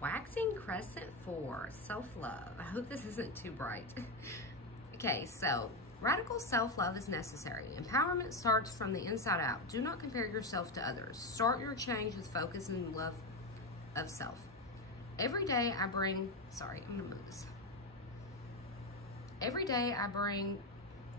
Waxing Crescent 4, self-love. I hope this isn't too bright. Okay, so radical self-love is necessary. Empowerment starts from the inside out. Do not compare yourself to others. Start your change with focus and love of self. Every day I bring, sorry, I'm gonna move this. Every day I bring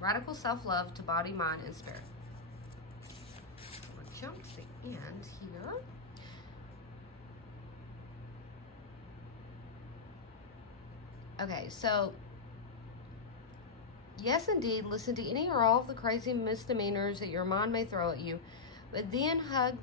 radical self-love to body, mind, and spirit. We'll jump to the end here. Okay, so yes, indeed, listen to any or all of the crazy misdemeanors that your mind may throw at you, but then hug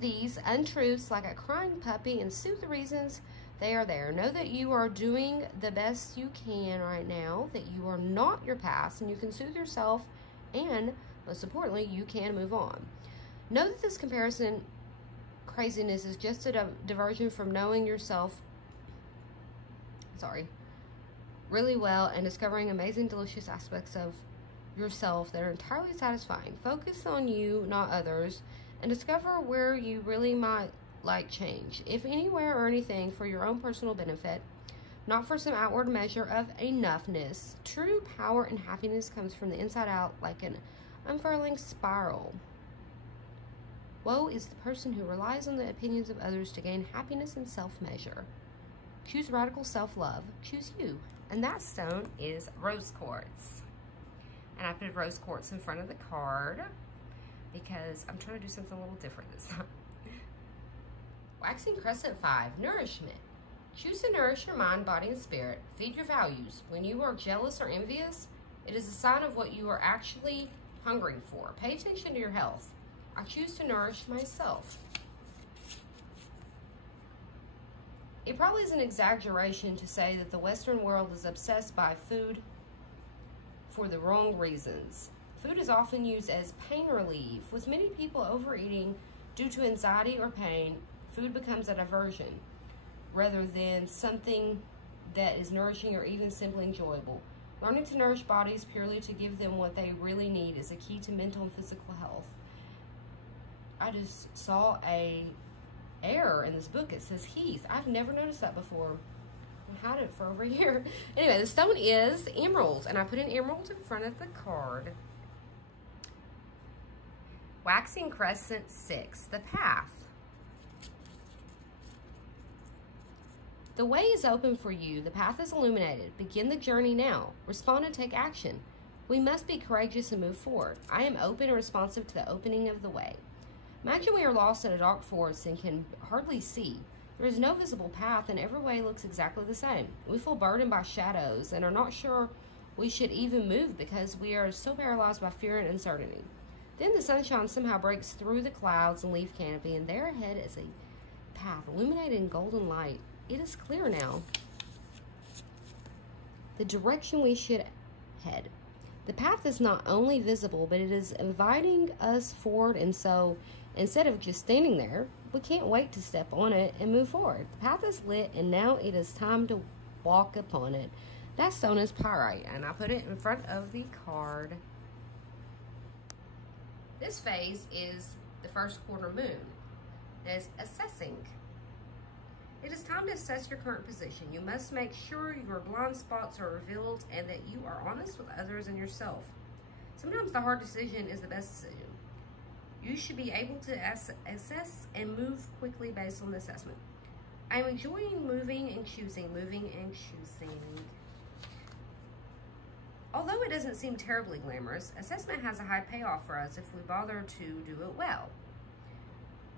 these untruths like a crying puppy and soothe the reasons they are there. Know that you are doing the best you can right now, that you are not your past, and you can soothe yourself, and most importantly, you can move on. Know that this comparison craziness is just a diversion from knowing yourself, really well and discovering amazing, delicious aspects of yourself that are entirely satisfying. Focus on you, not others, and discover where you really might like change, if anywhere or anything, for your own personal benefit, not for some outward measure of enoughness. True power and happiness comes from the inside out like an unfurling spiral. Woe is the person who relies on the opinions of others to gain happiness and self-measure. Choose radical self-love. Choose you. And that stone is rose quartz. And I put rose quartz in front of the card because I'm trying to do something a little different this time. Waxing Crescent 5, nourishment. Choose to nourish your mind, body, and spirit. Feed your values. When you are jealous or envious, it is a sign of what you are actually hungering for. Pay attention to your health. I choose to nourish myself. It probably is an exaggeration to say that the Western world is obsessed by food for the wrong reasons. Food is often used as pain relief. With many people overeating due to anxiety or pain, food becomes a diversion rather than something that is nourishing or even simply enjoyable. Learning to nourish bodies purely to give them what they really need is a key to mental and physical health. I just saw a error in this book. It says Heath. I've never noticed that before. I had it for over a year. Anyway, the stone is emerald, and I put an emerald in front of the card. Waxing Crescent 6, the path. The way is open for you. The path is illuminated. Begin the journey now. Respond and take action. We must be courageous and move forward. I am open and responsive to the opening of the way. Imagine we are lost in a dark forest and can hardly see. There is no visible path and every way looks exactly the same. We feel burdened by shadows and are not sure we should even move because we are so paralyzed by fear and uncertainty. Then the sunshine somehow breaks through the clouds and leaf canopy, and there ahead is a path illuminated in golden light. It is clear now. The direction we should head. The path is not only visible, but it is inviting us forward, and so instead of just standing there, we can't wait to step on it and move forward. The path is lit, and now it is time to walk upon it. That stone is pyrite, and I put it in front of the card. This phase is the first quarter moon. There's assessing. It is time to assess your current position. You must make sure your blind spots are revealed and that you are honest with others and yourself. Sometimes the hard decision is the best decision. You should be able to assess and move quickly based on the assessment. I am enjoying moving and choosing. Although it doesn't seem terribly glamorous, assessment has a high payoff for us if we bother to do it well.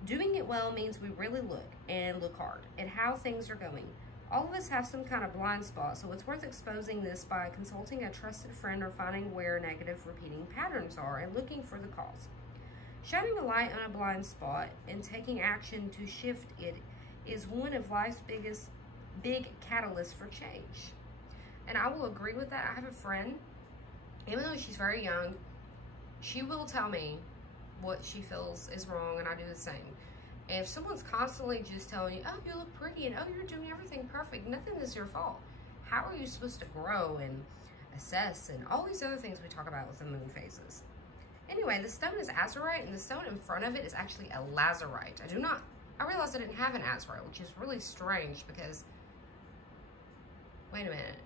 Doing it well means we really look hard at how things are going. All of us have some kind of blind spot, so it's worth exposing this by consulting a trusted friend or finding where negative repeating patterns are and looking for the cause. Shining a light on a blind spot and taking action to shift it is one of life's big catalysts for change. And I will agree with that. I have a friend, even though she's very young, she will tell me what she feels is wrong, and I do the same. And if someone's constantly just telling you, oh, you look pretty, and oh, you're doing everything perfect, nothing is your fault. How are you supposed to grow and assess and all these other things we talk about with the moon phases? Anyway, the stone is azurite, and the stone in front of it is actually a lazurite. I do not I realized I didn't have an azurite, which is really strange because, wait a minute,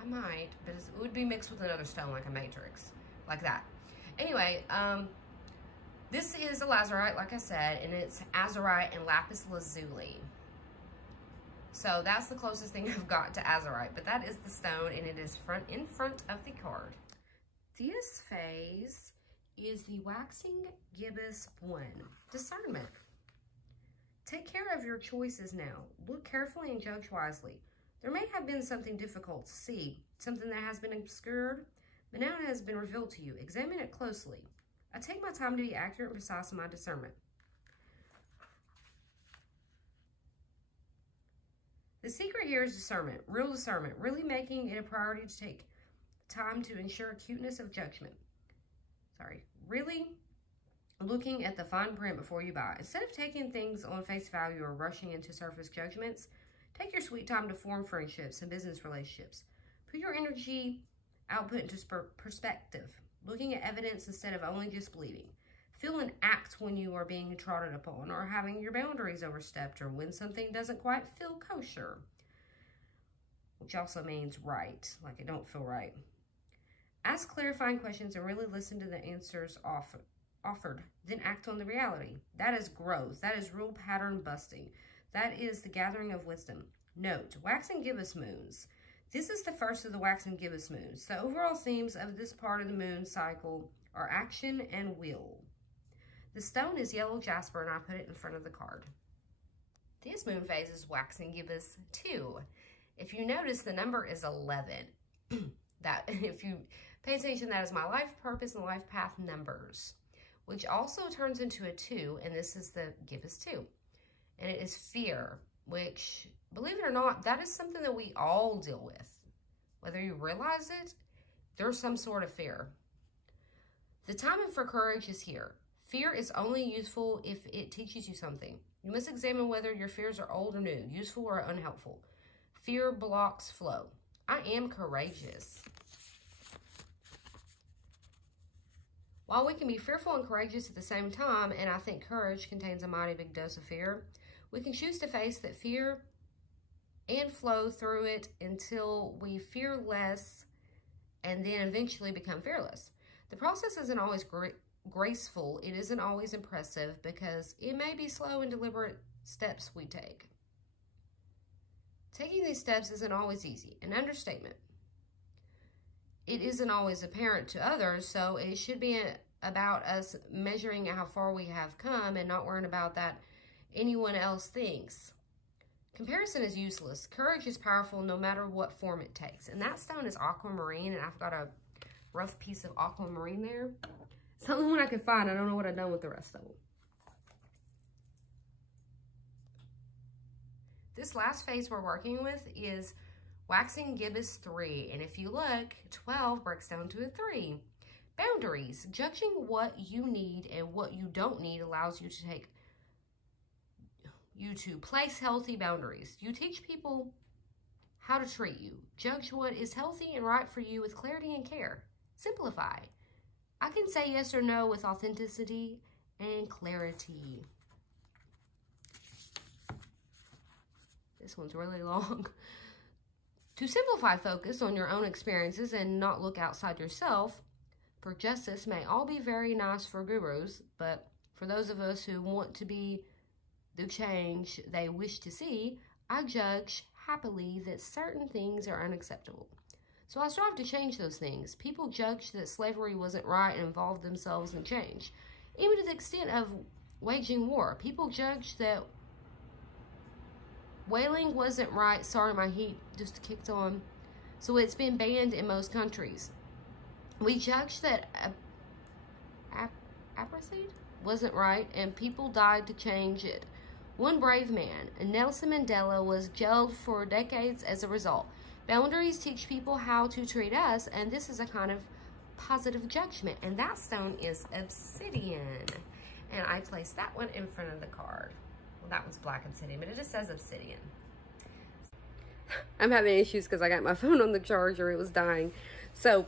I might, but it would be mixed with another stone like a matrix, like that. Anyway, this is a lazurite, like I said, and it's azurite and lapis lazuli. So that's the closest thing I've got to azurite, but that is the stone, and it is in front of the card. This phase is the waxing gibbous 1, discernment. Take care of your choices now. Look carefully and judge wisely. There may have been something difficult to see, something that has been obscured, but now it has been revealed to you. Examine it closely. I take my time to be accurate and precise in my discernment. The secret here is discernment, really making it a priority to take time to ensure acuteness of judgment. Really looking at the fine print before you buy. Instead of taking things on face value or rushing into surface judgments, take your sweet time to form friendships and business relationships. Put your energy output into perspective, looking at evidence instead of only just believing. Feel and act when you are being trodden upon or having your boundaries overstepped or when something doesn't quite feel kosher, which also means right, like it don't feel right. Ask clarifying questions and really listen to the answers offered, then act on the reality. That is growth. That is real pattern busting. That is the gathering of wisdom. Note, waxing gibbous moons. This is the first of the waxing gibbous moons. The overall themes of this part of the moon cycle are action and will. The stone is yellow jasper, and I put it in front of the card. This moon phase is waxing gibbous 2. If you notice, the number is 11. That, if you pay attention, that is my life purpose and life path numbers, which also turns into a 2, and this is the gibbous 2. And it is fear, which, believe it or not, that is something that we all deal with. Whether you realize it, there's some sort of fear. The timing for courage is here. Fear is only useful if it teaches you something. You must examine whether your fears are old or new, useful or unhelpful. Fear blocks flow. I am courageous. While we can be fearful and courageous at the same time, and I think courage contains a mighty big dose of fear, we can choose to face that fear and flow through it until we fear less and then eventually become fearless. The process isn't always graceful. It isn't always impressive because it may be slow and deliberate steps we take. Taking these steps isn't always easy, an understatement. It isn't always apparent to others, so it should be about us measuring how far we have come and not worrying about that anyone else thinks. Comparison is useless. Courage is powerful no matter what form it takes. And that stone is aquamarine, and I've got a rough piece of aquamarine there. It's the only one I could find. I don't know what I've done with the rest of them. This last phase we're working with is waxing gibbous 3, and if you look, 12 breaks down to a 3. Boundaries. Judging what you need and what you don't need allows you to place healthy boundaries. You teach people how to treat you. Judge what is healthy and right for you with clarity and care. Simplify. I can say yes or no with authenticity and clarity. This one's really long. To simplify, focus on your own experiences and not look outside yourself. For justice may all be very nice for gurus, but for those of us who want to be the change they wish to see, I judge happily that certain things are unacceptable. So I strive to change those things. People judged that slavery wasn't right and involved themselves in change. Even to the extent of waging war. People judged that whaling wasn't right. Sorry, my heat just kicked on. So it's been banned in most countries. We judged that apartheid wasn't right, and people died to change it. One brave man, Nelson Mandela, was jailed for decades as a result. Boundaries teach people how to treat us, and this is a kind of positive judgment. And that stone is obsidian. And I placed that one in front of the card. Well, that one's black obsidian, but it just says obsidian. I'm having issues because I got my phone on the charger. It was dying. So,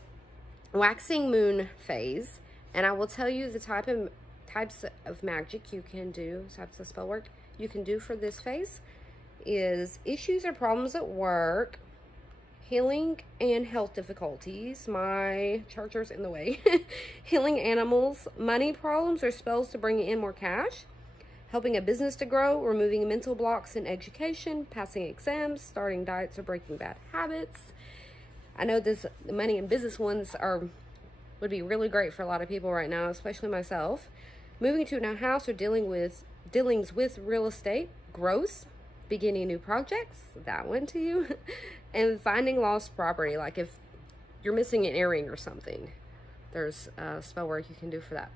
waxing moon phase. And I will tell you the types of magic you can do, types of spell work. you can do for this phase is issues or problems at work, healing and health difficulties, my charger's in the way, healing animals, money problems or spells to bring in more cash, helping a business to grow, removing mental blocks in education, passing exams, starting diets or breaking bad habits. I know the money and business ones would be really great for a lot of people right now, especially myself. Moving to a new house or dealings with real estate, growth, beginning new projects, that one to you, and finding lost property, like if you're missing an earring or something, there's spell work you can do for that.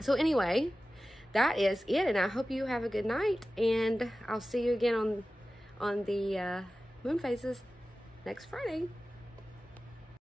So anyway, that is it, and I hope you have a good night, and I'll see you again on the moon phases next Friday.